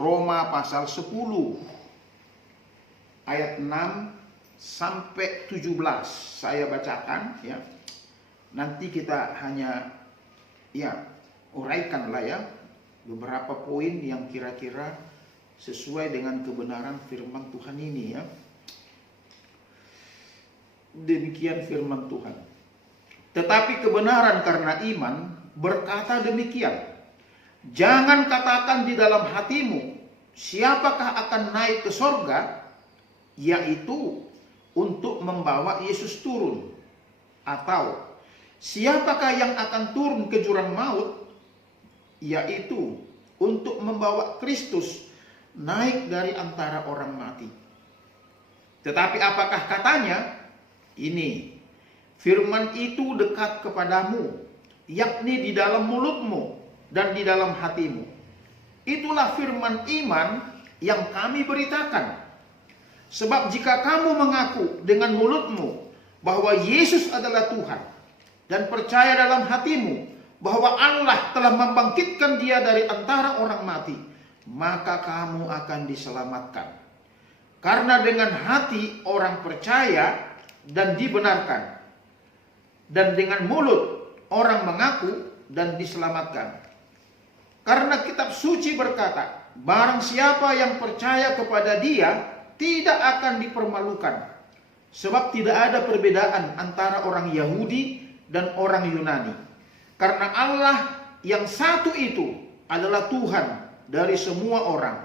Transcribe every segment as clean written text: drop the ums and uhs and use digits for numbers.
Roma pasal 10 ayat 6 sampai 17 saya bacakan ya. Nanti kita hanya uraikanlah ya beberapa poin yang kira-kira sesuai dengan kebenaran firman Tuhan ini ya. Demikian firman Tuhan. Tetapi kebenaran karena iman berkata demikian. Jangan katakan di dalam hatimu, siapakah akan naik ke sorga, yaitu untuk membawa Yesus turun. Atau siapakah yang akan turun ke jurang maut, yaitu untuk membawa Kristus naik dari antara orang mati. Tetapi apakah katanya? Ini, firman itu dekat kepadamu, yakni di dalam mulutmu dan di dalam hatimu. Itulah firman iman yang kami beritakan. Sebab jika kamu mengaku dengan mulutmu bahwa Yesus adalah Tuhan, dan percaya dalam hatimu bahwa Allah telah membangkitkan dia dari antara orang mati, maka kamu akan diselamatkan. Karena dengan hati orang percaya dan dibenarkan, dan dengan mulut orang mengaku dan diselamatkan. Karena kitab suci berkata, barang siapa yang percaya kepada dia tidak akan dipermalukan. Sebab tidak ada perbedaan antara orang Yahudi dan orang Yunani. Karena Allah yang satu itu adalah Tuhan dari semua orang,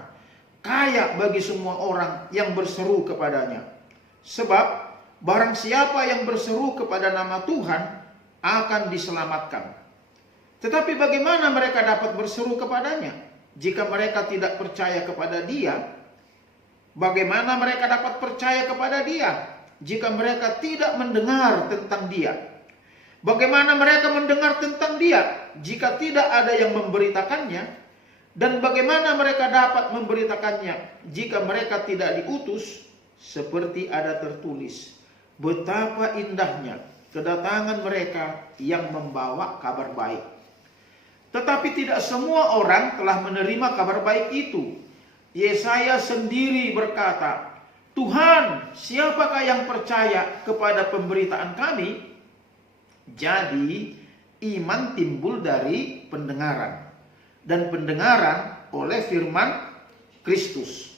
kaya bagi semua orang yang berseru kepadanya. Sebab barang siapa yang berseru kepada nama Tuhan akan diselamatkan. Tetapi bagaimana mereka dapat berseru kepadanya jika mereka tidak percaya kepada dia? Bagaimana mereka dapat percaya kepada dia jika mereka tidak mendengar tentang dia? Bagaimana mereka mendengar tentang dia jika tidak ada yang memberitakannya? Dan bagaimana mereka dapat memberitakannya jika mereka tidak diutus? Seperti ada tertulis, betapa indahnya kedatangan mereka yang membawa kabar baik. Tetapi tidak semua orang telah menerima kabar baik itu. Yesaya sendiri berkata, Tuhan, siapakah yang percaya kepada pemberitaan kami? Jadi iman timbul dari pendengaran, dan pendengaran oleh firman Kristus.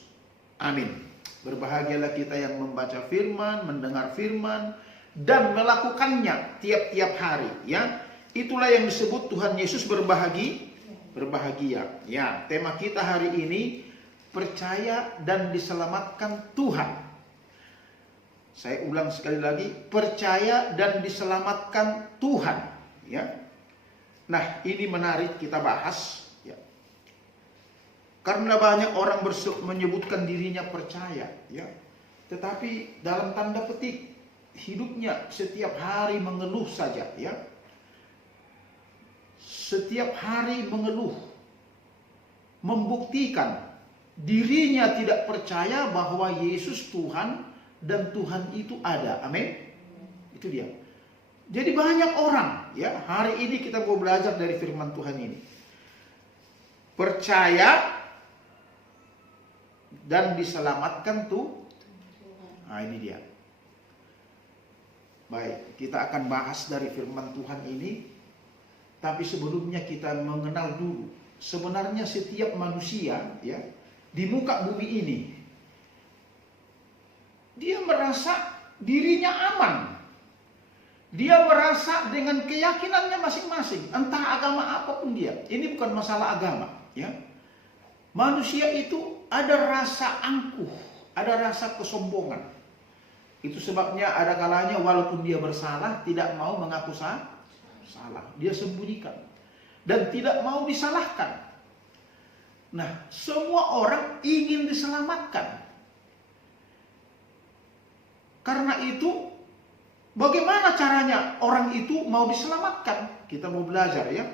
Amin. Berbahagialah kita yang membaca firman, mendengar firman, dan melakukannya tiap-tiap hari. Ya, itulah yang disebut Tuhan Yesus berbahagia. Ya, tema kita hari ini, percaya dan diselamatkan Tuhan. Saya ulang sekali lagi, percaya dan diselamatkan Tuhan. Ya, nah ini menarik kita bahas. Karena banyak orang menyebutkan dirinya percaya, ya, tetapi dalam tanda petik hidupnya setiap hari mengeluh saja, ya. Setiap hari mengeluh, membuktikan dirinya tidak percaya bahwa Yesus Tuhan dan Tuhan itu ada. Amin. Itu dia. Jadi banyak orang, ya, hari ini kita mau belajar dari firman Tuhan ini. Percaya dan diselamatkan tuh. Nah, ini dia. Baik, kita akan bahas dari firman Tuhan ini. Tapi sebelumnya kita mengenal dulu. Sebenarnya setiap manusia, ya, di muka bumi ini, dia merasa dirinya aman. Dia merasa dengan keyakinannya masing-masing, entah agama apapun dia. Ini bukan masalah agama, ya. Manusia itu ada rasa angkuh, ada rasa kesombongan. Itu sebabnya ada kalanya walaupun dia bersalah tidak mau mengaku salah. Dia sembunyikan dan tidak mau disalahkan. Nah, semua orang ingin diselamatkan. Karena itu, bagaimana caranya orang itu mau diselamatkan? Kita mau belajar, ya.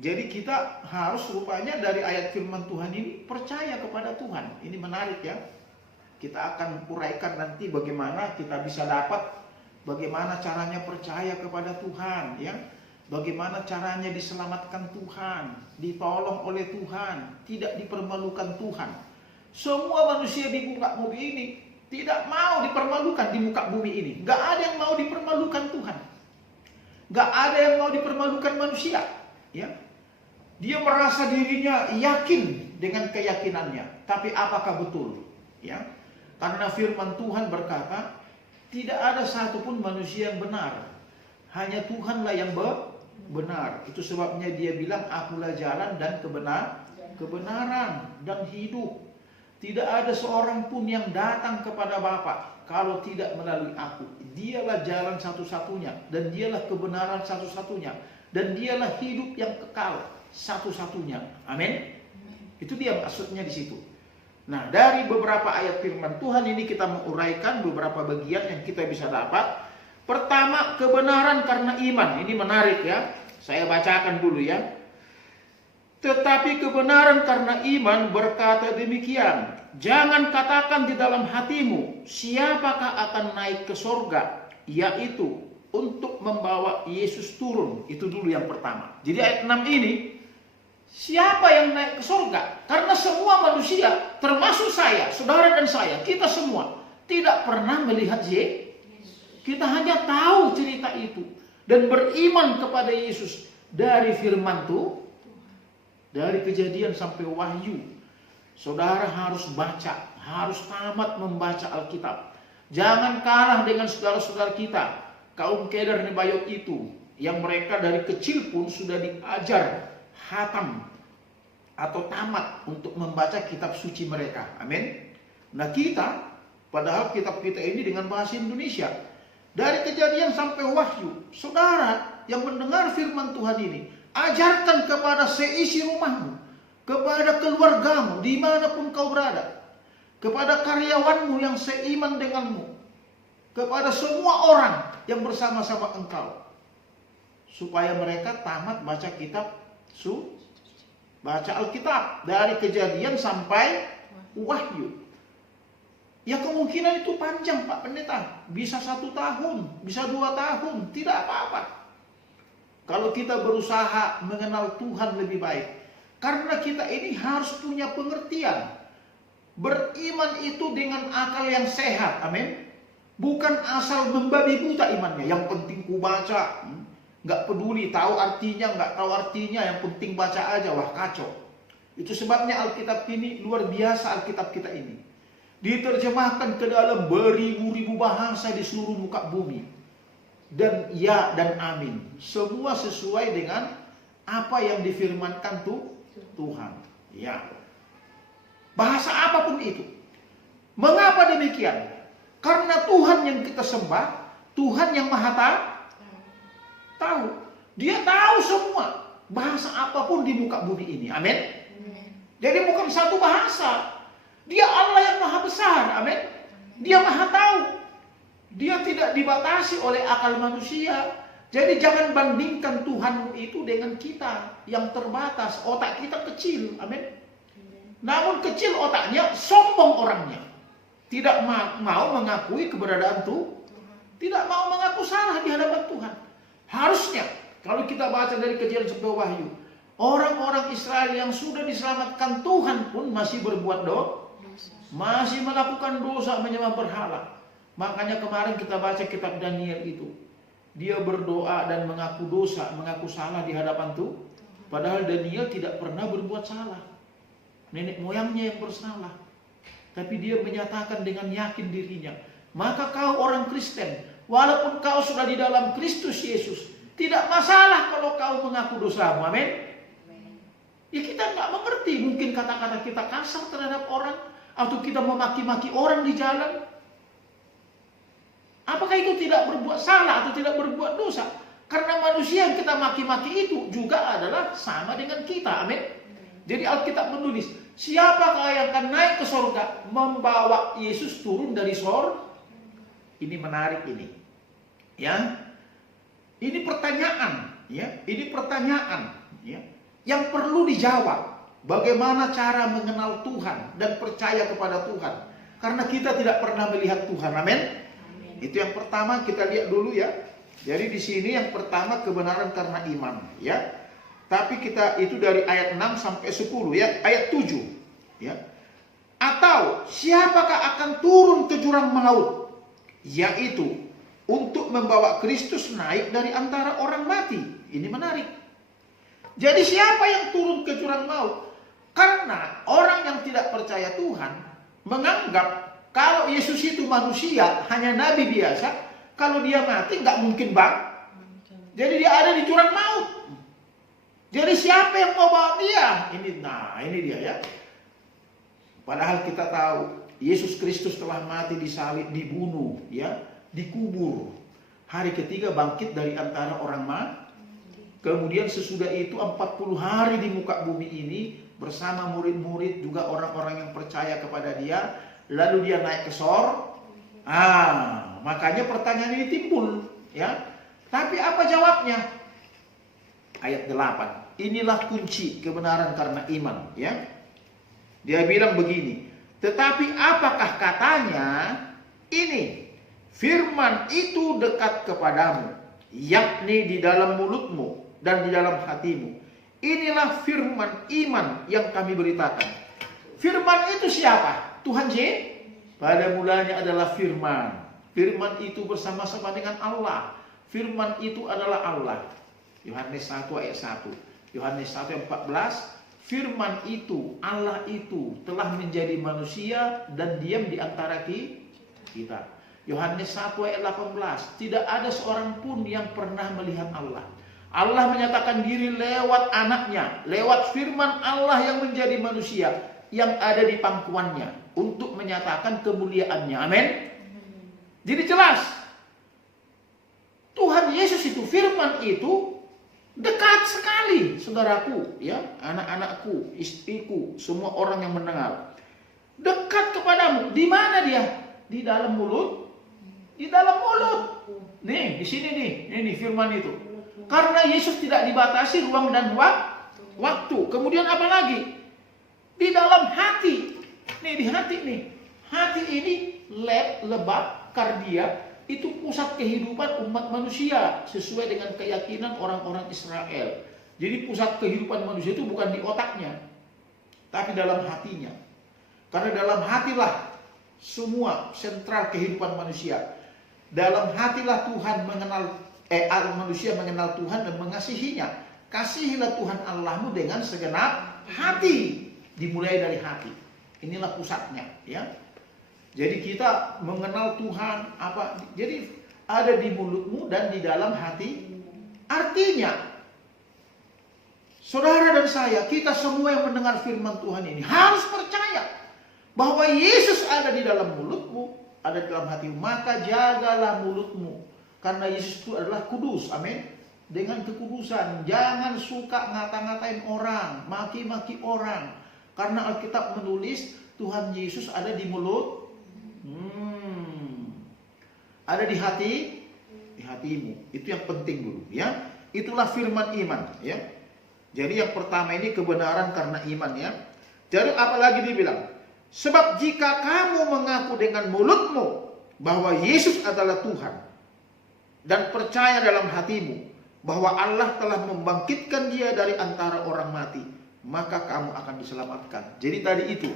Jadi kita harus rupanya dari ayat firman Tuhan ini percaya kepada Tuhan. Ini menarik, ya. Kita akan uraikan nanti bagaimana kita bisa dapat, bagaimana caranya percaya kepada Tuhan, ya. bagaimana caranya diselamatkan Tuhan, ditolong oleh Tuhan, tidak dipermalukan Tuhan. Semua manusia di muka bumi ini tidak mau dipermalukan di muka bumi ini. Gak ada yang mau dipermalukan Tuhan. Gak ada yang mau dipermalukan manusia. Ya, dia merasa dirinya yakin dengan keyakinannya. Tapi apakah betul? Ya, karena firman Tuhan berkata, tidak ada satupun manusia yang benar. Hanya Tuhanlah yang benar. Itu sebabnya dia bilang, akulah jalan dan kebenaran dan hidup. Tidak ada seorang pun yang datang kepada Bapa kalau tidak melalui aku. Dialah jalan satu-satunya, dan dialah kebenaran satu-satunya, dan dialah hidup yang kekal satu-satunya. Amin. Itu dia maksudnya di situ. Nah, dari beberapa ayat firman Tuhan ini kita menguraikan beberapa bagian yang kita bisa dapat. Pertama, kebenaran karena iman. Ini menarik ya. Saya bacakan dulu ya. Tetapi kebenaran karena iman berkata demikian. Jangan katakan di dalam hatimu, siapakah akan naik ke sorga? Yaitu untuk membawa Yesus turun. Itu dulu yang pertama. Jadi ayat 6 ini, siapa yang naik ke sorga? Karena semua manusia, termasuk saya, saudara dan saya, kita semua tidak pernah melihat Yesus. Kita hanya tahu cerita itu dan beriman kepada Yesus dari firman Tuhan, dari Kejadian sampai Wahyu. Saudara harus baca, harus tamat membaca Alkitab. Jangan kalah dengan saudara-saudara kita, kaum Kedar Nebayot itu, yang mereka dari kecil pun sudah diajar hatam atau tamat untuk membaca kitab suci mereka. Amin. Nah kita, padahal kitab kita ini dengan bahasa Indonesia. Dari Kejadian sampai Wahyu, saudara yang mendengar firman Tuhan ini, ajarkan kepada seisi rumahmu, kepada keluargamu, dimanapun kau berada, kepada karyawanmu yang seiman denganmu, kepada semua orang yang bersama-sama engkau, supaya mereka tamat baca kitab baca Alkitab dari Kejadian sampai Wahyu. Ya kemungkinan itu panjang Pak Pendeta, bisa 1 tahun, bisa 2 tahun, tidak apa-apa. Kalau kita berusaha mengenal Tuhan lebih baik. Karena kita ini harus punya pengertian. Beriman itu dengan akal yang sehat, amin. Bukan asal membabi buta imannya, yang penting ku baca. Nggak peduli tahu artinya, nggak tahu artinya, yang penting baca aja, wah kacau. Itu sebabnya Alkitab ini luar biasa, Alkitab kita ini. Diterjemahkan ke dalam beribu-ribu bahasa di seluruh muka bumi. Dan ya dan amin. Semua sesuai dengan apa yang difirmankan Tuhan. Ya. Bahasa apapun itu. Mengapa demikian? Karena Tuhan yang kita sembah, Tuhan yang Maha tahu. Dia tahu semua bahasa apapun di muka bumi ini. Amin. Jadi bukan satu bahasa. Dia Allah yang Maha Besar. Amin. Dia Maha tahu. Dia tidak dibatasi oleh akal manusia. Jadi jangan bandingkan Tuhanmu itu dengan kita yang terbatas. Otak kita kecil. Amin. Namun kecil otaknya, sombong orangnya. Tidak mau mengakui keberadaan Tuhan. Tidak mau mengaku salah di hadapan Tuhan. Harusnya kalau kita baca dari Kejadian sampai Wahyu, orang-orang Israel yang sudah diselamatkan Tuhan pun masih berbuat dosa. Masih melakukan dosa, menyembah berhala. Makanya kemarin kita baca kitab Daniel itu. Dia berdoa dan mengaku dosa, mengaku salah di hadapan Tuhan. Padahal Daniel tidak pernah berbuat salah. Nenek moyangnya yang bersalah. Tapi dia menyatakan dengan yakin dirinya. Maka kau orang Kristen, walaupun kau sudah di dalam Kristus Yesus, tidak masalah kalau kau mengaku dosamu. Amin. Ya kita nggak mengerti, mungkin kata-kata kita kasar terhadap orang, atau kita memaki-maki orang di jalan. Apakah itu tidak berbuat salah atau tidak berbuat dosa? Karena manusia yang kita maki-maki itu juga adalah sama dengan kita. Amin. Jadi Alkitab menulis, siapakah yang akan naik ke sorga membawa Yesus turun dari sorga? Ini menarik ini. Ya. Ini pertanyaan, ya. Ini pertanyaan, ya, yang perlu dijawab. Bagaimana cara mengenal Tuhan dan percaya kepada Tuhan? Karena kita tidak pernah melihat Tuhan. Amin. Itu yang pertama, kita lihat dulu ya. Jadi di sini yang pertama kebenaran karena iman, ya. Tapi kita itu dari ayat 6 sampai 10 ya, ayat 7 ya. Atau siapakah akan turun ke jurang maut? Yaitu untuk membawa Kristus naik dari antara orang mati. Ini menarik. Jadi siapa yang turun ke jurang maut? Karena orang yang tidak percaya Tuhan menganggap kalau Yesus itu manusia, hanya nabi biasa, kalau dia mati nggak mungkin bang. Jadi dia ada di jurang maut. Jadi siapa yang mau bawa dia? Ini dia ya. Padahal kita tahu Yesus Kristus telah mati disalib, dibunuh, ya, dikubur. Hari ketiga bangkit dari antara orang mati. Kemudian sesudah itu 40 hari di muka bumi ini bersama murid-murid juga orang-orang yang percaya kepada dia. Lalu dia naik ke sor. Makanya pertanyaan ini timbul, ya. Tapi apa jawabnya? Ayat 8. Inilah kunci kebenaran karena iman, ya. Dia bilang begini, tetapi apakah katanya? Ini, firman itu dekat kepadamu, yakni di dalam mulutmu dan di dalam hatimu. Inilah firman iman yang kami beritakan. Firman itu siapa? Tuhan Yesus. Pada mulanya adalah firman. Firman itu bersama-sama dengan Allah. Firman itu adalah Allah. Yohanes 1 ayat 1. Yohanes 1 ayat 14. Firman itu, Allah itu telah menjadi manusia dan diam di antara kita. Yohanes 1 ayat 18. Tidak ada seorang pun yang pernah melihat Allah. Allah menyatakan diri lewat anaknya, lewat firman Allah yang menjadi manusia, yang ada di pangkuannya, untuk menyatakan kemuliaannya. Amin. Jadi jelas, Tuhan Yesus itu, firman itu dekat sekali, saudaraku, ya, anak-anakku, istriku, semua orang yang mendengar. Dekat kepadamu. Di mana dia? Di dalam mulut. Di dalam mulut. Nih, di sini nih, ini firman itu. Karena Yesus tidak dibatasi ruang dan waktu. Kemudian apa lagi? Di dalam hati. Nih, di hati nih. Hati ini lebab, kardia. Itu pusat kehidupan umat manusia sesuai dengan keyakinan orang-orang Israel. Jadi pusat kehidupan manusia itu bukan di otaknya, tapi dalam hatinya. Karena dalam hatilah semua sentral kehidupan manusia. Dalam hatilah Tuhan manusia mengenal Tuhan dan mengasihinya. Kasihilah Tuhan Allahmu dengan segenap hati. Dimulai dari hati. Inilah pusatnya, ya. Jadi kita mengenal Tuhan apa? Jadi ada di mulutmu dan di dalam hati. Artinya, saudara dan saya, kita semua yang mendengar firman Tuhan ini harus percaya bahwa Yesus ada di dalam mulutmu, ada di dalam hatimu. Maka jagalah mulutmu, karena Yesus itu adalah kudus. Amin. Dengan kekudusan, jangan suka ngata-ngatain orang, maki-maki orang. Karena Alkitab menulis Tuhan Yesus ada di mulut. Ada di hatimu. Itu yang penting dulu, ya. Itulah firman iman, ya. Jadi yang pertama ini kebenaran karena iman, ya. Jadi apalagi dibilang? Sebab jika kamu mengaku dengan mulutmu bahwa Yesus adalah Tuhan dan percaya dalam hatimu bahwa Allah telah membangkitkan dia dari antara orang mati, maka kamu akan diselamatkan. Jadi tadi itu.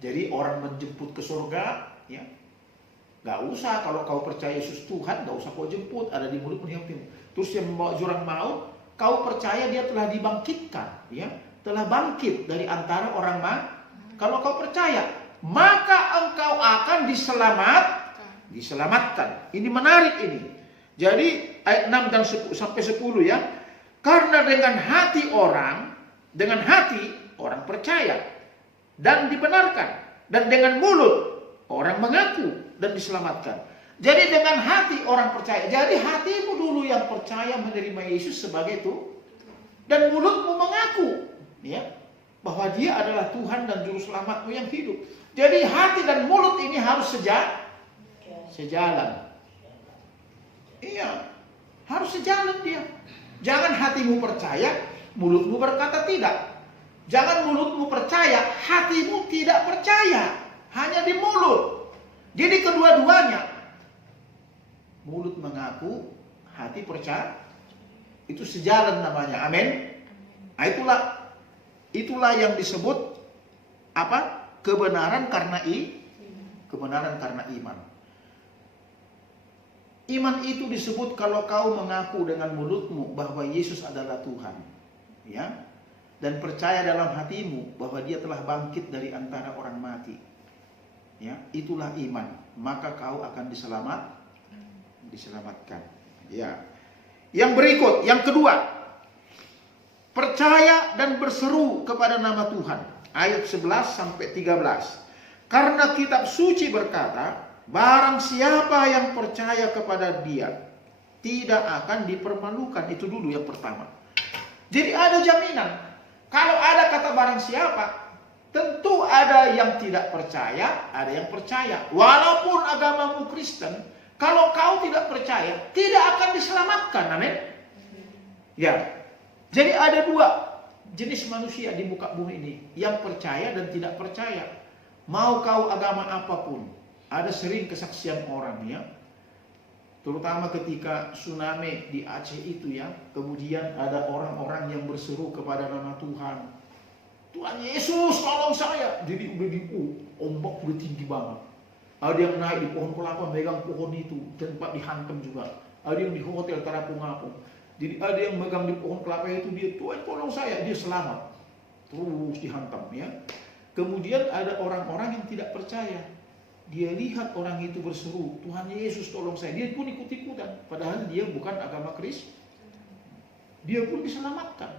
Jadi orang menjemput ke surga, ya. Gak usah kalau kau percaya Yesus Tuhan, gak usah kau jemput, ada di mulutmu, di hatimu. Terus yang membawa jurang maut, kau percaya dia telah dibangkitkan, ya, telah bangkit dari antara orang mati. Kalau kau percaya, maka engkau akan diselamatkan. Ini menarik ini. Jadi ayat 6 dan 10, sampai 10, ya. Karena dengan hati orang percaya dan dibenarkan, dan dengan mulut orang mengaku dan diselamatkan. Jadi dengan hati orang percaya. Jadi hatimu dulu yang percaya menerima Yesus sebagai itu, dan mulutmu mengaku, ya, bahwa dia adalah Tuhan dan juru selamatmu yang hidup. Jadi hati dan mulut ini harus sejalan. Iya, harus sejalan dia. Jangan hatimu percaya, mulutmu berkata tidak. Jangan mulutmu percaya, hatimu tidak percaya. Hanya di mulut. Jadi kedua-duanya. Mulut mengaku, hati percaya. Itu sejalan namanya. Amin. Nah, itulah yang disebut apa? Kebenaran karena iman. Iman itu disebut kalau kau mengaku dengan mulutmu bahwa Yesus adalah Tuhan, ya, dan percaya dalam hatimu bahwa Dia telah bangkit dari antara orang mati, ya, itulah iman. Maka kau akan diselamatkan. Ya. Yang berikut, yang kedua, percaya dan berseru kepada nama Tuhan. Ayat 11 sampai 13. Karena kitab suci berkata, barang siapa yang percaya kepada Dia tidak akan dipermalukan. Itu dulu yang pertama. Jadi ada jaminan. Kalau ada kata barang siapa, tentu ada yang tidak percaya, ada yang percaya. Walaupun agamamu Kristen, kalau kau tidak percaya, tidak akan diselamatkan. Amin. Ya. Jadi ada dua jenis manusia di muka bumi ini, yang percaya dan tidak percaya. Mau kau agama apapun, ada sering kesaksian orang, ya. Terutama ketika tsunami di Aceh itu, ya. Kemudian ada orang-orang yang berseru kepada nama Tuhan. Tuhan Yesus tolong saya. Jadi udah ombak udah tinggi banget. Ada yang naik di pohon kelapa megang pohon itu, tempat dihantam juga. Ada yang di hotel terapung-apung. Jadi ada yang megang di pohon kelapa itu, dia Tuhan tolong saya, dia selamat. Terus dihantam, ya. Kemudian ada orang-orang yang tidak percaya. Dia lihat orang itu berseru, Tuhan Yesus tolong saya. Dia pun ikut-ikutan, padahal dia bukan agama Kristen. Dia pun diselamatkan.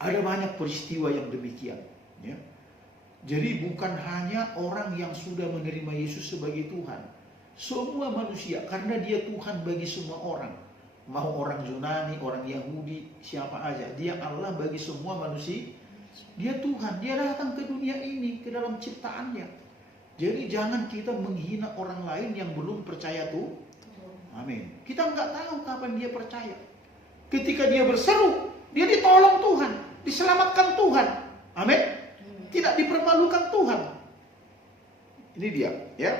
Ada banyak peristiwa yang demikian, ya. Jadi bukan hanya orang yang sudah menerima Yesus sebagai Tuhan. Semua manusia, karena Dia Tuhan bagi semua orang. Mau orang Yunani, orang Yahudi, siapa aja. Dia Allah bagi semua manusia. Dia Tuhan, Dia datang ke dunia ini, ke dalam ciptaannya. Jadi jangan kita menghina orang lain yang belum percaya tuh. Amin. Kita nggak tahu kapan dia percaya. Ketika dia berseru, dia ditolong Tuhan, diselamatkan Tuhan. Amin. Tidak dipermalukan Tuhan. Ini dia, ya.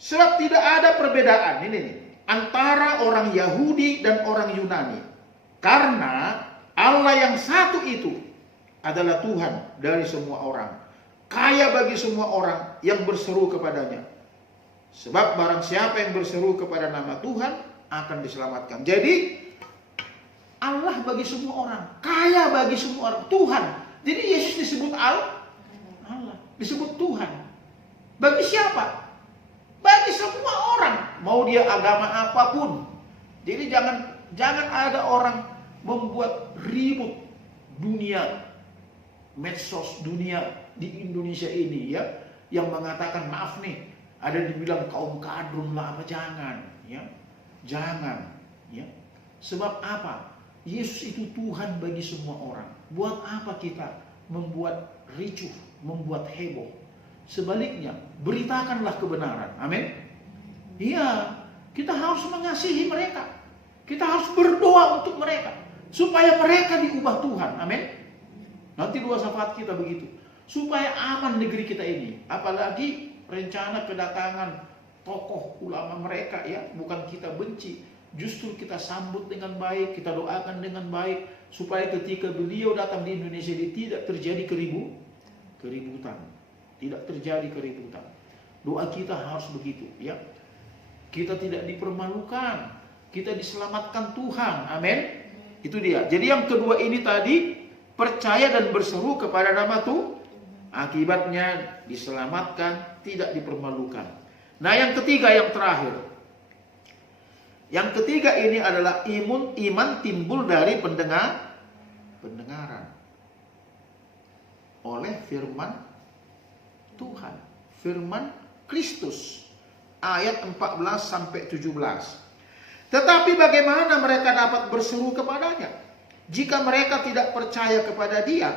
Sebab tidak ada perbedaan ini nih, antara orang Yahudi dan orang Yunani. Karena Allah yang satu itu adalah Tuhan dari semua orang, kaya bagi semua orang yang berseru kepadanya. Sebab barang siapa yang berseru kepada nama Tuhan akan diselamatkan. Jadi Allah bagi semua orang, kaya bagi semua orang, Tuhan. Jadi Yesus disebut Allah, disebut Tuhan. Bagi siapa? Bagi semua orang, mau dia agama apapun. Jadi jangan ada orang membuat ribut dunia, medsos dunia di Indonesia ini, ya, yang mengatakan maaf nih, ada dibilang kaum kadrun lah apa, jangan, ya. Jangan, ya. Sebab apa? Yesus itu Tuhan bagi semua orang. Buat apa kita membuat ricuh, membuat heboh? Sebaliknya, beritakanlah kebenaran. Amin. Iya, kita harus mengasihi mereka. Kita harus berdoa untuk mereka supaya mereka diubah Tuhan. Amin. Nanti doa syafaat kita begitu, supaya aman negeri kita ini. Apalagi rencana kedatangan tokoh ulama mereka, ya, bukan kita benci. Justru kita sambut dengan baik, kita doakan dengan baik, supaya ketika beliau datang di Indonesia ini tidak terjadi keributan. Tidak terjadi keributan. Doa kita harus begitu, ya. Kita tidak dipermalukan, kita diselamatkan Tuhan. Amin. Itu dia. Jadi yang kedua ini tadi, percaya dan berseru kepada nama Tuhan, akibatnya diselamatkan, tidak dipermalukan. Nah, yang ketiga, yang terakhir. Yang ketiga ini adalah iman timbul dari pendengaran oleh firman Tuhan, firman Kristus. Ayat 14 sampai 17. Tetapi bagaimana mereka dapat berseru kepadanya jika mereka tidak percaya kepada Dia?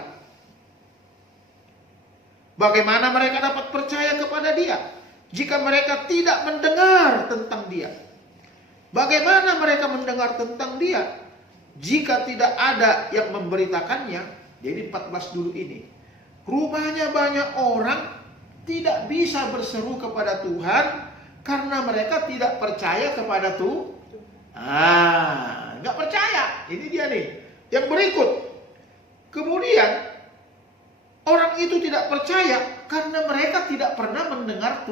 Bagaimana mereka dapat percaya kepada Dia jika mereka tidak mendengar tentang Dia? Bagaimana mereka mendengar tentang Dia jika tidak ada yang memberitakannya? Jadi 14 dulu ini. Rupanya banyak orang tidak bisa berseru kepada Tuhan Karena mereka tidak percaya kepada Tuhan. Nggak percaya. Ini dia nih. Yang berikut. Kemudian orang itu tidak percaya karena mereka tidak pernah mendengar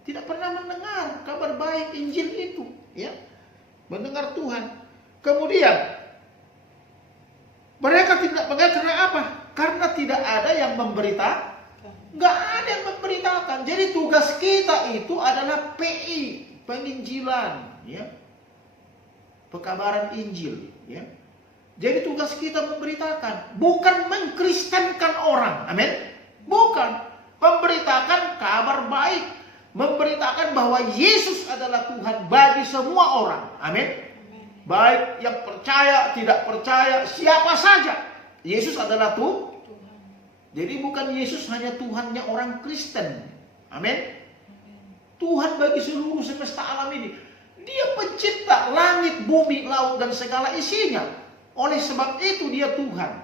tidak pernah mendengar kabar baik Injil itu, ya. Mendengar Tuhan. Kemudian mereka tidak mendengar karena apa? Karena tidak ada yang memberitakan. Nggak ada yang memberitakan. Jadi tugas kita itu adalah PI, penginjilan, ya. Pekabaran Injil, ya. Jadi tugas kita memberitakan, bukan mengkristenkan orang. Amin. Bukan. Memberitakan kabar baik. Memberitakan bahwa Yesus adalah Tuhan bagi semua orang. Amin. Baik yang percaya, tidak percaya, siapa saja. Yesus adalah Tuhan. Jadi bukan Yesus hanya Tuhannya orang Kristen. Amin. Tuhan bagi seluruh semesta alam ini. Dia pencipta langit, bumi, laut, dan segala isinya. Oleh sebab itu dia Tuhan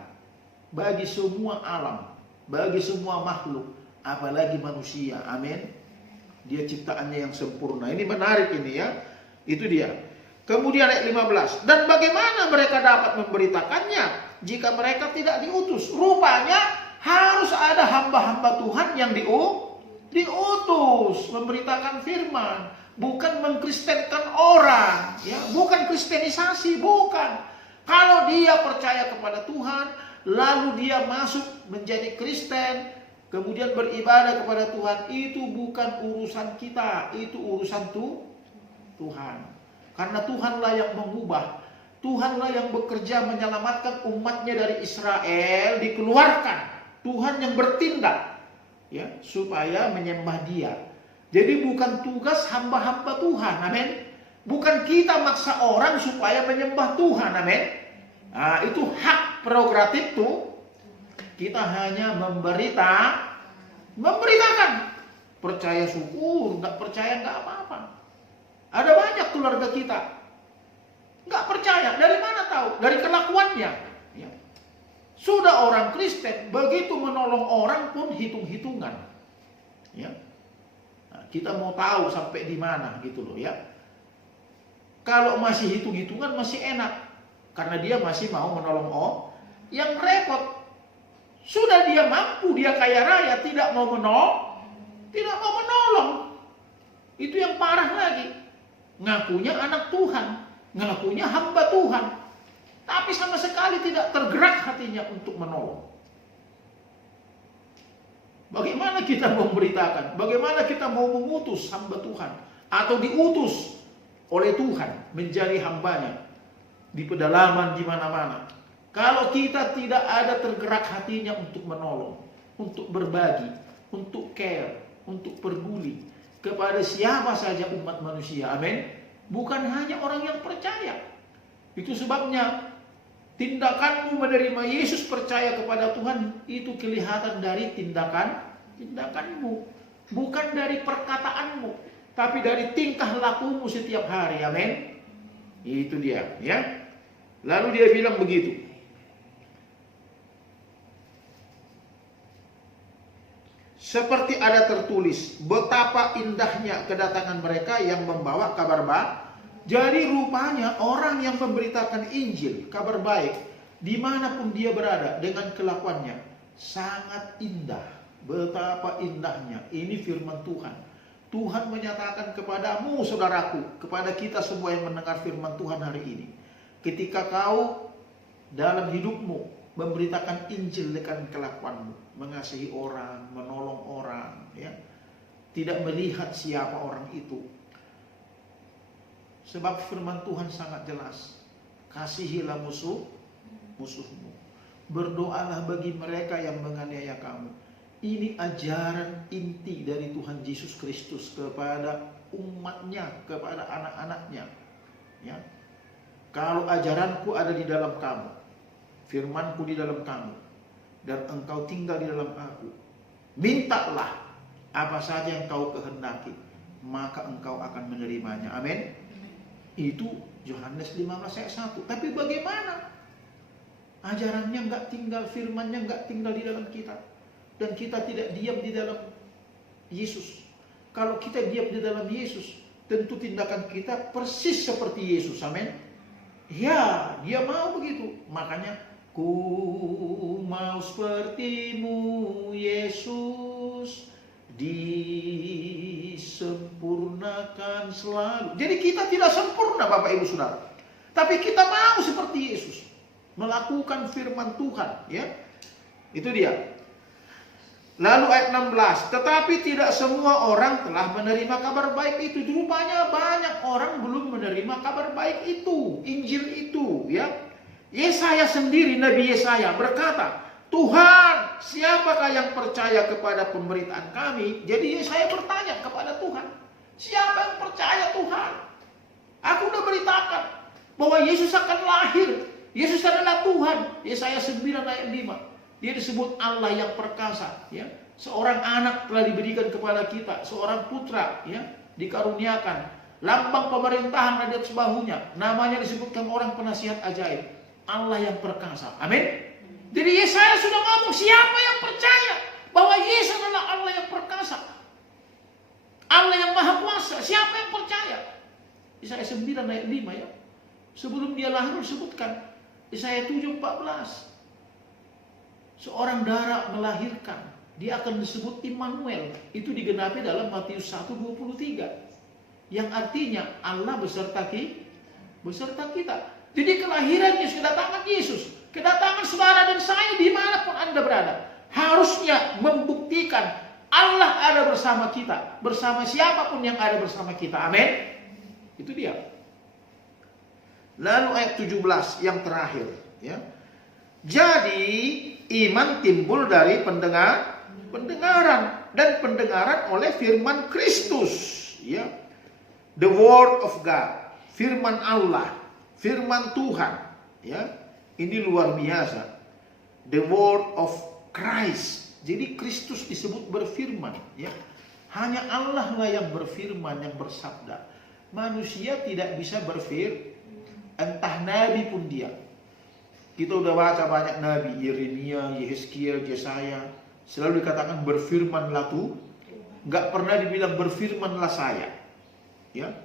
bagi semua alam, bagi semua makhluk, apalagi manusia. Amin. Dia ciptaannya yang sempurna. Ini menarik ini, ya. Itu dia. Kemudian ayat 15. Dan bagaimana mereka dapat memberitakannya jika mereka tidak diutus? Rupanya harus ada hamba-hamba Tuhan yang diutus memberitakan firman, bukan mengkristenkan orang, ya. Bukan kristenisasi, bukan. Kalau dia percaya kepada Tuhan, lalu dia masuk menjadi Kristen, kemudian beribadah kepada Tuhan, itu bukan urusan kita, itu urusan Tuhan. Karena Tuhanlah yang mengubah, Tuhanlah yang bekerja menyelamatkan umatnya dari Israel, dikeluarkan. Tuhan yang bertindak, ya, supaya menyembah Dia. Jadi bukan tugas hamba-hamba Tuhan, amin. Bukan kita maksa orang supaya menyembah Tuhan, amin. Nah, itu hak prerogatif tuh. Kita hanya memberitakan. Percaya syukur, nggak percaya nggak apa-apa. Ada banyak keluarga kita nggak percaya. Dari mana tahu? Dari kelakuannya. Ya. Sudah orang Kristen, begitu menolong orang pun hitung-hitungan. Ya. Nah, kita mau tahu sampai di mana gitu loh, ya. Kalau masih hitung-hitungan masih enak. Karena dia masih mau menolong orang. Yang repot, sudah dia mampu, dia kaya raya, tidak mau menolong. Itu yang parah lagi. Ngakunya anak Tuhan, ngakunya hamba Tuhan, tapi sama sekali tidak tergerak hatinya untuk menolong. Bagaimana kita memberitakan? Bagaimana kita mau mengutus hamba Tuhan atau diutus oleh Tuhan menjadi hambanya di pedalaman di mana-mana? Kalau kita tidak ada tergerak hatinya untuk menolong, untuk berbagi, untuk care, untuk peduli kepada siapa saja umat manusia, amin. Bukan hanya orang yang percaya. Itu sebabnya tindakanmu menerima Yesus, percaya kepada Tuhan, itu kelihatan dari tindakanmu, bukan dari perkataanmu, tapi dari tingkah lakumu setiap hari, amin. Itu dia, ya. Lalu dia bilang begitu. Seperti ada tertulis, betapa indahnya kedatangan mereka yang membawa kabar baik. Jadi rupanya orang yang memberitakan Injil, kabar baik, dimanapun dia berada dengan kelakuannya, sangat indah. Betapa indahnya. Ini firman Tuhan. Tuhan menyatakan kepadamu, saudaraku, kepada kita semua yang mendengar firman Tuhan hari ini. Ketika kau dalam hidupmu memberitakan Injil dengan kelakuanmu, mengasihi orang, menolong orang, ya, tidak melihat siapa orang itu. Sebab firman Tuhan sangat jelas. Kasihilah musuhmu. Berdoalah bagi mereka yang menganiaya kamu. Ini ajaran inti dari Tuhan Yesus Kristus kepada umatnya, kepada anak-anaknya. Ya. Kalau ajaranku ada di dalam kamu, firmanku di dalam kamu, dan engkau tinggal di dalam aku, mintalah apa saja yang kau kehendaki, maka engkau akan menerimanya. Amin. Itu Yohanes 15 ayat 1. Tapi bagaimana? Ajarannya nggak tinggal, firmannya nggak tinggal di dalam kita, dan kita tidak diam di dalam Yesus. Kalau kita diam di dalam Yesus, tentu tindakan kita persis seperti Yesus. Amin. Ya, dia mau begitu. Makanya, ku mau sepertimu Yesus, disempurnakan selalu. Jadi kita tidak sempurna Bapak Ibu Saudara, tapi kita mau seperti Yesus, melakukan firman Tuhan, ya. Itu dia. Lalu ayat 16, tetapi tidak semua orang telah menerima kabar baik itu. Rupanya banyak orang belum menerima kabar baik itu, Injil itu, ya. Yesaya sendiri, Nabi Yesaya berkata, Tuhan, siapakah yang percaya kepada pemberitaan kami? Jadi Yesaya bertanya kepada Tuhan, siapa yang percaya Tuhan? Aku sudah beritakan bahwa Yesus akan lahir. Yesus adalah Tuhan. Yesaya 9 ayat 5. Dia disebut Allah yang perkasa, ya. Seorang anak telah diberikan kepada kita, seorang putra, ya, dikaruniakan. Lambang pemerintahan ada di atas bahunya. Namanya disebutkan orang penasihat ajaib, Allah yang perkasa. Amin. Jadi Yesaya sudah ngomong, siapa yang percaya bahwa Yesus adalah Allah yang perkasa, Allah yang maha kuasa? Siapa yang percaya? Yesaya 9 ayat 5, ya. Sebelum dia lahir disebutkan Yesaya 7:14. Seorang darah melahirkan, dia akan disebut Immanuel. Itu digenapi dalam Matius 1:23. Yang artinya Allah beserta kita. Jadi kelahiran Yesus, kedatangan Yesus, kedatangan saudara dan saya dimanapun Anda berada, harusnya membuktikan Allah ada bersama kita, bersama siapapun yang ada bersama kita. Amin. Itu dia. Lalu ayat 17 yang terakhir, ya. Jadi iman timbul dari pendengaran, dan pendengaran oleh firman Kristus, ya. The word of God, firman Allah, firman Tuhan, ya. Ini luar biasa. The word of Christ. Jadi Kristus disebut berfirman, ya. Hanya Allah lah yang berfirman, yang bersabda. Manusia tidak bisa berfirman, entah nabi pun dia. Kita udah baca banyak nabi, Yeremia, Yehezkiel, Yesaya, selalu dikatakan berfirmanlah Tuhan. Enggak pernah dibilang berfirmanlah saya. Ya.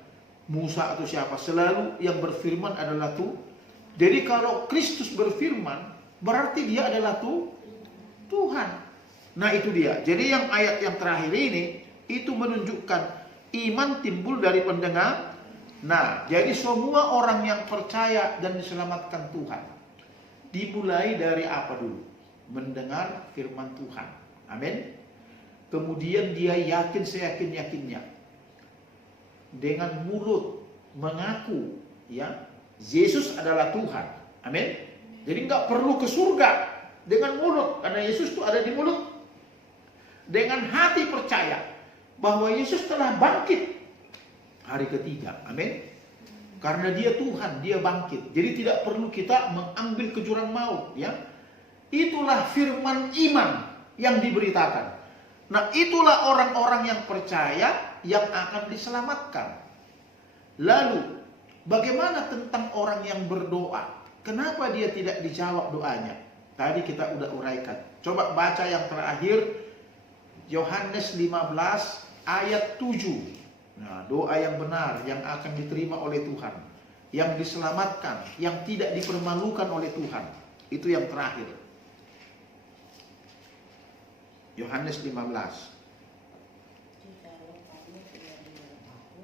Musa atau siapa, selalu yang berfirman adalah Tuhan. Jadi kalau Kristus berfirman, berarti dia adalah Tuhan. Nah, itu dia. Jadi yang ayat yang terakhir ini itu menunjukkan iman timbul dari pendengar. Nah, jadi semua orang yang percaya dan diselamatkan Tuhan, dimulai dari apa dulu? Mendengar firman Tuhan. Amin. Kemudian dia yakin seyakin-yakinnya. Dengan mulut mengaku, ya, Yesus adalah Tuhan. Amin. Jadi nggak perlu ke surga dengan mulut, karena Yesus itu ada di mulut. Dengan hati percaya bahwa Yesus telah bangkit hari ketiga. Amin. Karena dia Tuhan, dia bangkit. Jadi tidak perlu kita mengambil ke jurang maut, ya. Itulah firman iman yang diberitakan. Nah, itulah orang-orang yang percaya yang akan diselamatkan. Lalu, bagaimana tentang orang yang berdoa? Kenapa dia tidak dijawab doanya? Tadi kita udah uraikan. Coba baca yang terakhir, Yohanes 15 ayat 7. Nah, doa yang benar yang akan diterima oleh Tuhan, yang diselamatkan, yang tidak dipermalukan oleh Tuhan. Itu yang terakhir. Yohanes 15. Jikalau kamu tinggal di dalam aku,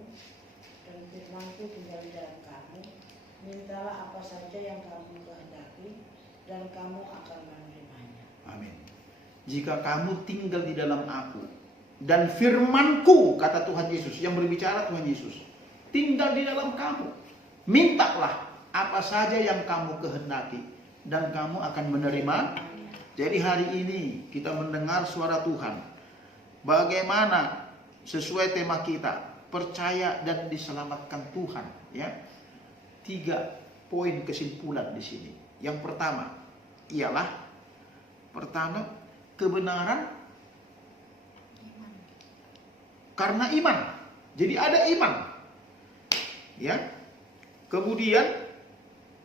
dan firman-Ku tinggal di dalam kamu, mintalah apa saja yang kamu kehendaki, dan kamu akan menerimanya. Amin. Jika kamu tinggal di dalam aku, dan firman-Ku, kata Tuhan Yesus, yang berbicara Tuhan Yesus, tinggal di dalam kamu, mintalah apa saja yang kamu kehendaki, dan kamu akan menerima. Jadi hari ini kita mendengar suara Tuhan. Bagaimana sesuai tema kita, percaya dan diselamatkan Tuhan, ya. 3 poin kesimpulan di sini. Yang pertama ialah kebenaran karena iman. Jadi ada iman, ya. Kemudian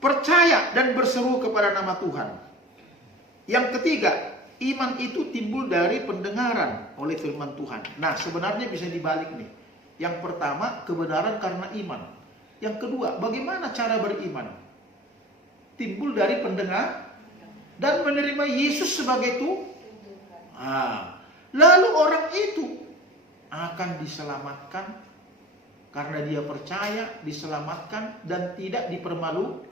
percaya dan berseru kepada nama Tuhan. Yang ketiga, iman itu timbul dari pendengaran oleh firman Tuhan. Nah, sebenarnya bisa dibalik nih. Yang pertama, kebenaran karena iman. Yang kedua, bagaimana cara beriman? Timbul dari pendengar dan menerima Yesus sebagai Tuhan. Lalu orang itu akan diselamatkan karena dia percaya, diselamatkan dan tidak dipermalukan.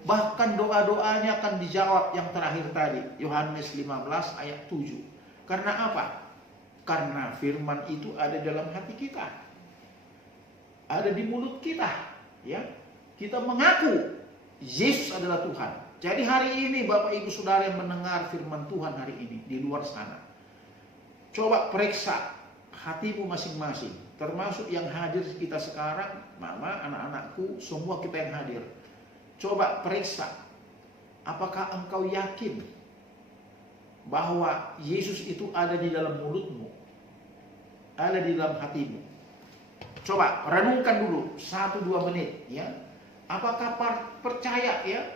Bahkan doa-doanya akan dijawab yang terakhir tadi, Yohanes 15 ayat 7. Karena apa? Karena firman itu ada dalam hati kita. Ada di mulut kita, ya. Kita mengaku Yesus adalah Tuhan. Jadi hari ini Bapak Ibu Saudara yang mendengar firman Tuhan hari ini di luar sana, coba periksa hatimu masing-masing, termasuk yang hadir kita sekarang, mama, anak-anakku, semua kita yang hadir. Coba periksa, apakah engkau yakin bahwa Yesus itu ada di dalam mulutmu, ada di dalam hatimu? Coba renungkan dulu 1-2 menit, ya. Apakah percaya, ya?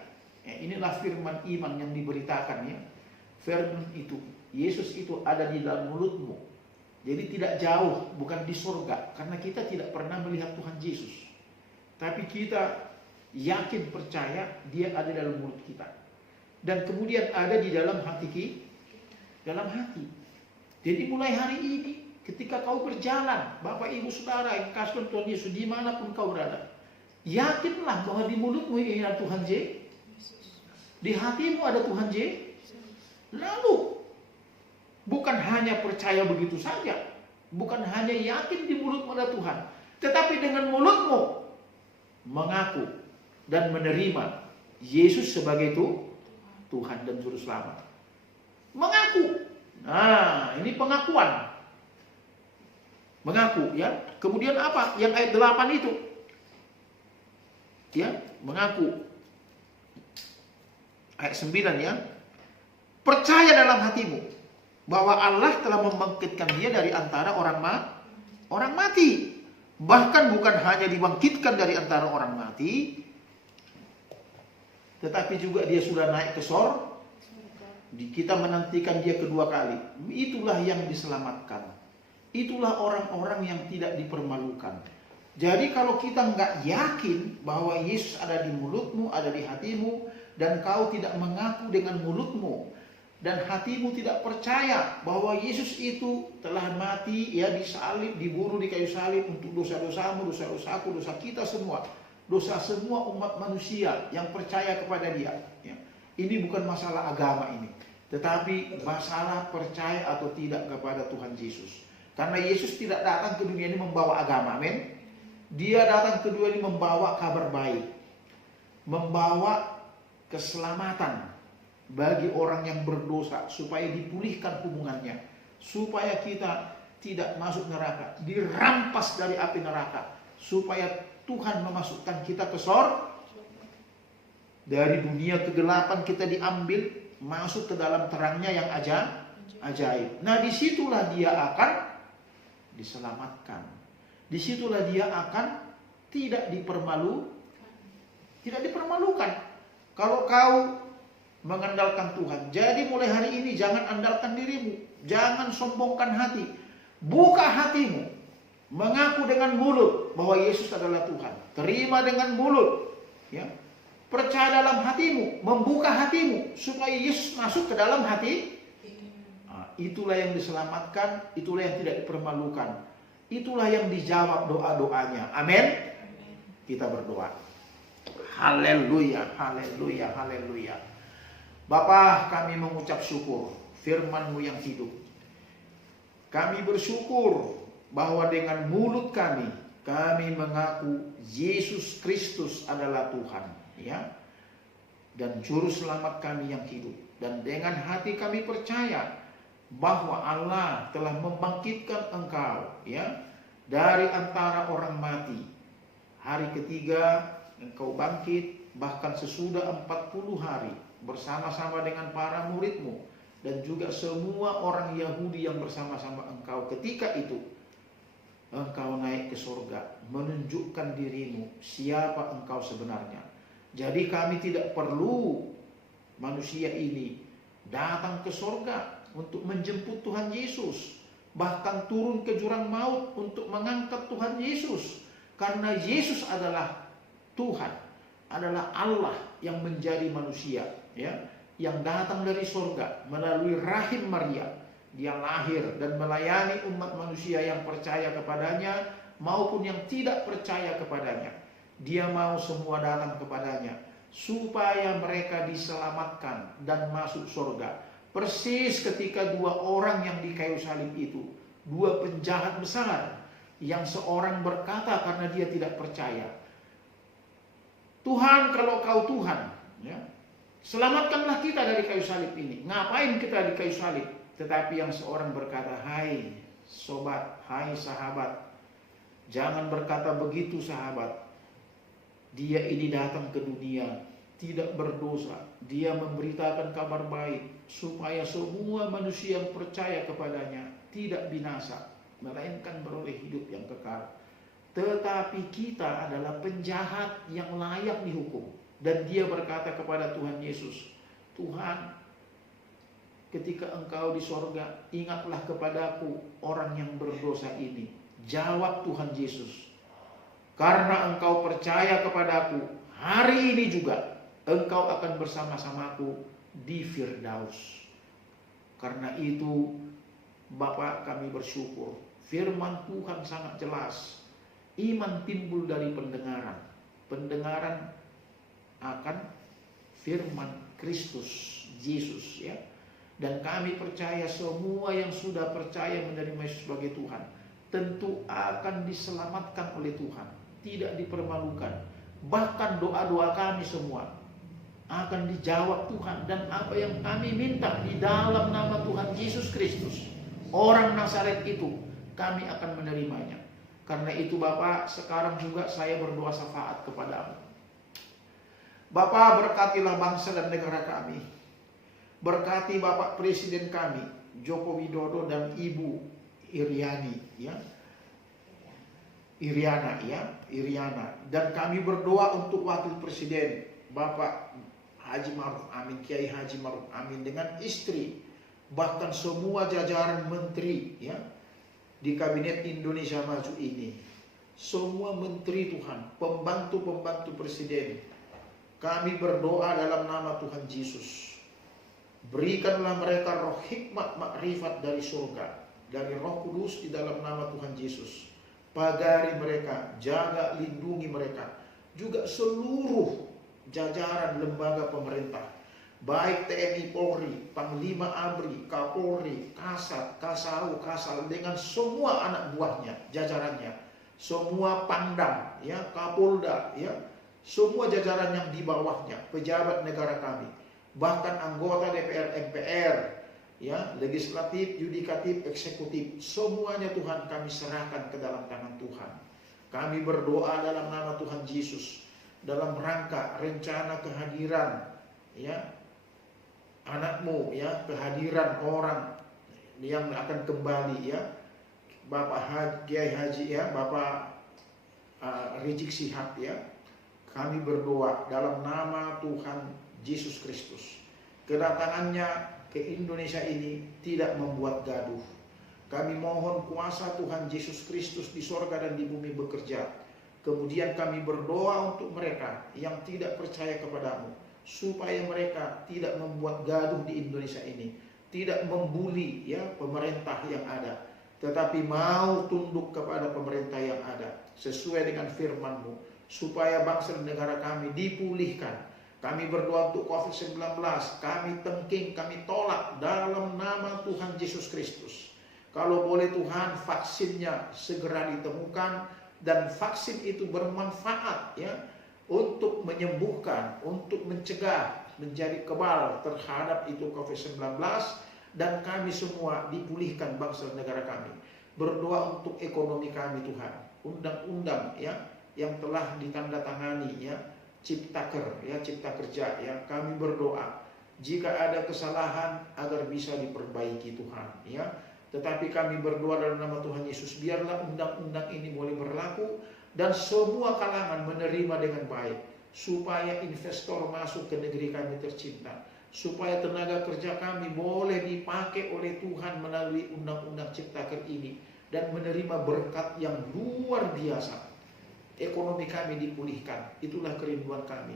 Inilah firman iman yang diberitakan, ya. Firman itu, Yesus itu ada di dalam mulutmu. Jadi tidak jauh, bukan di surga, karena kita tidak pernah melihat Tuhan Yesus. Tapi kita yakin percaya dia ada dalam mulut kita. Dan kemudian ada di dalam hati kita. Dalam hati. Jadi mulai hari ini, ketika kau berjalan, Bapak Ibu Saudara yang kasih Tuhan Yesus, dimanapun kau berada, yakinlah bahwa di mulutmu ini ada Tuhan Yesus. Di hatimu ada Tuhan Yesus. Lalu, bukan hanya percaya begitu saja. Bukan hanya yakin di mulutmu ada Tuhan. Tetapi dengan mulutmu mengaku dan menerima Yesus sebagai Tuhan dan Juru Selamat. Mengaku. Nah, ini pengakuan. Mengaku, ya. Kemudian apa? Yang ayat 8 itu. Ya, mengaku. Ayat 9, ya. Percaya dalam hatimu bahwa Allah telah membangkitkan dia dari antara orang mati. Bahkan bukan hanya dibangkitkan dari antara orang mati, tetapi juga dia sudah naik ke sorga. Kita menantikan dia kedua kali. Itulah yang diselamatkan. Itulah orang-orang yang tidak dipermalukan. Jadi kalau kita nggak yakin bahwa Yesus ada di mulutmu, ada di hatimu, dan kau tidak mengaku dengan mulutmu, dan hatimu tidak percaya bahwa Yesus itu telah mati, ya, disalib, dibunuh di kayu salib untuk dosa-dosamu, dosa-dosaku, dosa kita semua. Dosa semua umat manusia yang percaya kepada dia, ya. Ini bukan masalah agama ini, tetapi masalah percaya atau tidak kepada Tuhan Yesus. Karena Yesus tidak datang ke dunia ini membawa agama, amin. Dia datang ke dunia ini membawa kabar baik, membawa keselamatan bagi orang yang berdosa, supaya dipulihkan hubungannya, supaya kita tidak masuk neraka, dirampas dari api neraka, supaya Tuhan memasukkan kita ke sorga. Dari dunia kegelapan kita diambil, masuk ke dalam terangnya yang ajaib. Nah, disitulah dia akan diselamatkan. Disitulah dia akan tidak dipermalukan. Kalau kau mengandalkan Tuhan, jadi mulai hari ini jangan andalkan dirimu, jangan sombongkan hati. Buka hatimu, mengaku dengan mulut bahwa Yesus adalah Tuhan. Terima dengan mulut, ya. Percaya dalam hatimu, membuka hatimu supaya Yesus masuk ke dalam hati. Nah, itulah yang diselamatkan, itulah yang tidak dipermalukan. Itulah yang dijawab doa-doanya. Amin. Kita berdoa. Haleluya, haleluya, haleluya. Bapa, kami mengucap syukur firman-Mu yang hidup. Kami bersyukur bahwa dengan mulut kami mengaku Yesus Kristus adalah Tuhan, ya, dan juru selamat kami yang hidup. Dan dengan hati kami percaya bahwa Allah telah membangkitkan Engkau, ya, dari antara orang mati. Hari ketiga Engkau bangkit, bahkan sesudah 40 hari bersama-sama dengan para murid-Mu dan juga semua orang Yahudi yang bersama-sama Engkau. Ketika itu Engkau naik ke surga, menunjukkan dirimu siapa Engkau sebenarnya. Jadi kami tidak perlu manusia ini datang ke surga untuk menjemput Tuhan Yesus, bahkan turun ke jurang maut untuk mengangkat Tuhan Yesus, karena Yesus adalah Tuhan, adalah Allah yang menjadi manusia, ya, yang datang dari surga melalui rahim Maria. Dia lahir dan melayani umat manusia yang percaya kepadanya maupun yang tidak percaya kepadanya. Dia mau semua datang kepadanya supaya mereka diselamatkan dan masuk surga. Persis ketika dua orang yang di kayu salib itu, dua penjahat besar, yang seorang berkata karena dia tidak percaya, Tuhan, kalau kau Tuhan, ya, selamatkanlah kita dari kayu salib ini. Ngapain kita di kayu salib? Tetapi yang seorang berkata, hai sobat, hai sahabat, jangan berkata begitu sahabat. Dia ini datang ke dunia tidak berdosa. Dia memberitakan kabar baik supaya semua manusia yang percaya kepadanya tidak binasa, melainkan beroleh hidup yang kekal. Tetapi kita adalah penjahat yang layak dihukum. Dan dia berkata kepada Tuhan Yesus, Tuhan, ketika engkau di sorga, ingatlah kepadaku orang yang berdosa ini. Jawab Tuhan Yesus, karena engkau percaya kepadaku, hari ini juga engkau akan bersama-samaku di Firdaus. Karena itu Bapak, kami bersyukur firman Tuhan sangat jelas. Iman timbul dari pendengaran, pendengaran akan firman Kristus Yesus, ya. Dan kami percaya semua yang sudah percaya menerima Yesus sebagai Tuhan tentu akan diselamatkan oleh Tuhan, tidak dipermalukan. Bahkan doa-doa kami semua akan dijawab Tuhan, dan apa yang kami minta di dalam nama Tuhan Yesus Kristus, orang Nazaret itu, kami akan menerimanya. Karena itu Bapak, sekarang juga saya berdoa syafaat kepadamu. Bapak, berkatilah bangsa dan negara kami. Berkati Bapak Presiden kami, Joko Widodo, dan Ibu Iriani, ya. Iriana. Dan kami berdoa untuk Wakil Presiden, Bapak Haji Ma'ruf Amin, Kiai Haji Ma'ruf Amin, dengan istri, bahkan semua jajaran menteri, ya, di Kabinet Indonesia Maju ini. Semua menteri Tuhan, pembantu-pembantu Presiden, kami berdoa dalam nama Tuhan Yesus. Berikanlah mereka roh hikmat makrifat dari surga, dari Roh Kudus di dalam nama Tuhan Yesus. Pagari mereka, jaga lindungi mereka, juga seluruh jajaran lembaga pemerintah, baik TNI Polri, Panglima ABRI, Kapolri, Kasat, Kasau, Kasal, dengan semua anak buahnya, jajarannya, semua Pangdam, ya, Kapolda, ya, semua jajaran yang di bawahnya, pejabat negara kami, bahkan anggota DPR, MPR, ya, legislatif, yudikatif, eksekutif, semuanya Tuhan kami serahkan ke dalam tangan Tuhan. Kami berdoa dalam nama Tuhan Yesus, dalam rangka rencana kehadiran, ya, anakmu, ya, kehadiran orang yang akan kembali, ya, Bapak Kiai Haji, ya, Bapak Rizik Syihab, ya. Kami berdoa dalam nama Tuhan Yesus Kristus, kedatangannya ke Indonesia ini tidak membuat gaduh. Kami mohon kuasa Tuhan Yesus Kristus di sorga dan di bumi bekerja. Kemudian kami berdoa untuk mereka yang tidak percaya kepadamu, supaya mereka tidak membuat gaduh di Indonesia ini, tidak membuli, ya, pemerintah yang ada, tetapi mau tunduk kepada pemerintah yang ada sesuai dengan firman-Mu, supaya bangsa dan negara kami dipulihkan. Kami berdoa untuk COVID-19, kami tengking, kami tolak dalam nama Tuhan Yesus Kristus. Kalau boleh Tuhan, vaksinnya segera ditemukan, dan vaksin itu bermanfaat, ya, untuk menyembuhkan, untuk mencegah, menjadi kebal terhadap itu COVID-19, dan kami semua dipulihkan bangsa dan negara kami. Berdoa untuk ekonomi kami Tuhan, undang-undang, ya, yang telah ditandatangani, ya, Ciptaker, ya, Cipta Kerja, ya, kami berdoa jika ada kesalahan agar bisa diperbaiki Tuhan, ya. Tetapi kami berdoa dalam nama Tuhan Yesus, biarlah undang-undang ini boleh berlaku dan semua kalangan menerima dengan baik, supaya investor masuk ke negeri kami tercinta, supaya tenaga kerja kami boleh dipakai oleh Tuhan melalui undang-undang Ciptaker ini dan menerima berkat yang luar biasa. Ekonomi kami dipulihkan, itulah kerinduan kami.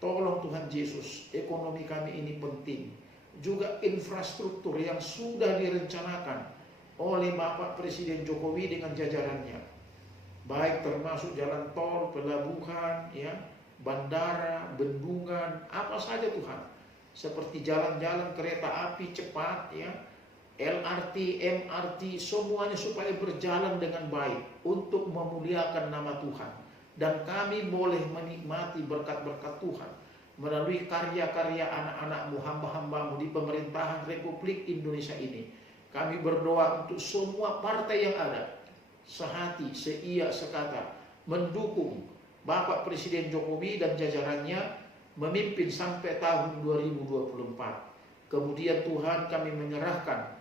Tolong Tuhan Yesus, ekonomi kami ini penting. Juga infrastruktur yang sudah direncanakan oleh Bapak Presiden Jokowi dengan jajarannya, baik termasuk jalan tol, pelabuhan, ya, bandara, bendungan, apa saja Tuhan, seperti jalan-jalan kereta api cepat, ya, LRT, MRT, semuanya supaya berjalan dengan baik untuk memuliakan nama Tuhan. Dan kami boleh menikmati berkat-berkat Tuhan melalui karya-karya anak-anakmu, hamba-hambamu di pemerintahan Republik Indonesia ini. Kami berdoa untuk semua partai yang ada, sehati, seia, sekata, mendukung Bapak Presiden Jokowi dan jajarannya memimpin sampai tahun 2024. Kemudian Tuhan, kami menyerahkan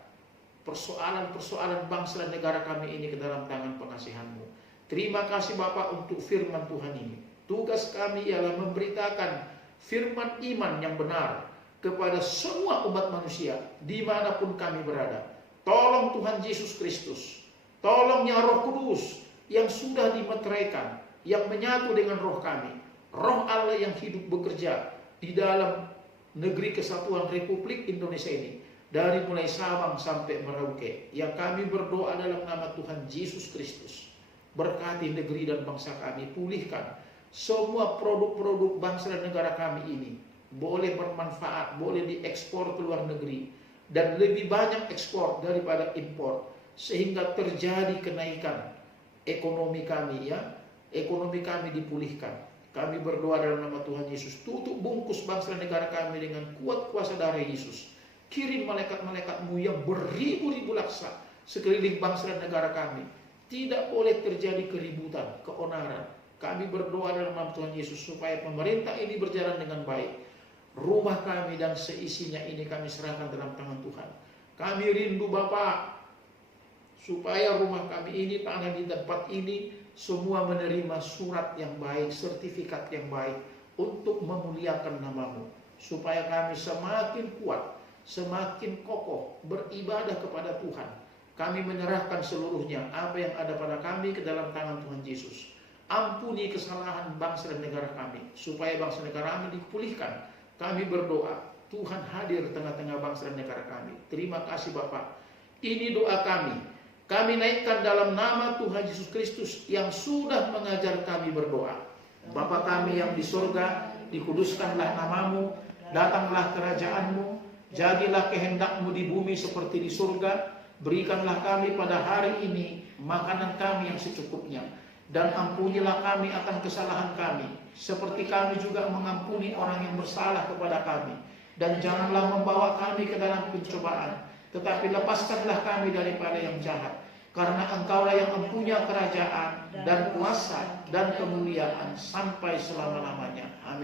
persoalan-persoalan bangsa dan negara kami ini ke dalam tangan pengasihan-Mu. Terima kasih Bapak untuk firman Tuhan ini. Tugas kami ialah memberitakan firman iman yang benar kepada semua umat manusia dimanapun kami berada. Tolong Tuhan Yesus Kristus, tolong ya Roh Kudus yang sudah dimeteraikan, yang menyatu dengan roh kami, roh Allah yang hidup bekerja di dalam negeri kesatuan Republik Indonesia ini, dari mulai Sabang sampai Merauke. Yang kami berdoa dalam nama Tuhan Yesus Kristus, berkati negeri dan bangsa kami, pulihkan semua produk-produk bangsa dan negara kami ini, boleh bermanfaat, boleh diekspor ke luar negeri, dan lebih banyak ekspor daripada impor, sehingga terjadi kenaikan ekonomi kami, ya, ekonomi kami dipulihkan. Kami berdoa dalam nama Tuhan Yesus, tutup bungkus bangsa dan negara kami dengan kuat kuasa darah Yesus. Kirim malaikat-malaikatmu yang beribu-ribu laksa sekeliling bangsa dan negara kami. Tidak boleh terjadi keributan, keonaran. Kami berdoa dalam nama Tuhan Yesus supaya pemerintah ini berjalan dengan baik. Rumah kami dan seisinya ini kami serahkan dalam tangan Tuhan. Kami rindu Bapa, supaya rumah kami ini, tanah di tempat ini, semua menerima surat yang baik, sertifikat yang baik untuk memuliakan nama-Mu, supaya kami semakin kuat, semakin kokoh beribadah kepada Tuhan. Kami menyerahkan seluruhnya apa yang ada pada kami ke dalam tangan Tuhan Yesus. Ampuni kesalahan bangsa dan negara kami, supaya bangsa dan negara kami dipulihkan. Kami berdoa, Tuhan hadir di tengah-tengah bangsa dan negara kami. Terima kasih Bapak. Ini doa kami. Kami naikkan dalam nama Tuhan Yesus Kristus yang sudah mengajar kami berdoa. Bapa kami yang di surga, dikuduskanlah nama-Mu, datanglah kerajaan-Mu, jadilah kehendak-Mu di bumi seperti di surga. Berikanlah kami pada hari ini makanan kami yang secukupnya, dan ampunilah kami akan kesalahan kami, seperti kami juga mengampuni orang yang bersalah kepada kami. Dan janganlah membawa kami ke dalam pencobaan, tetapi lepaskanlah kami daripada yang jahat. Karena Engkaulah yang mempunyai kerajaan dan kuasa dan kemuliaan sampai selama-lamanya. Amin.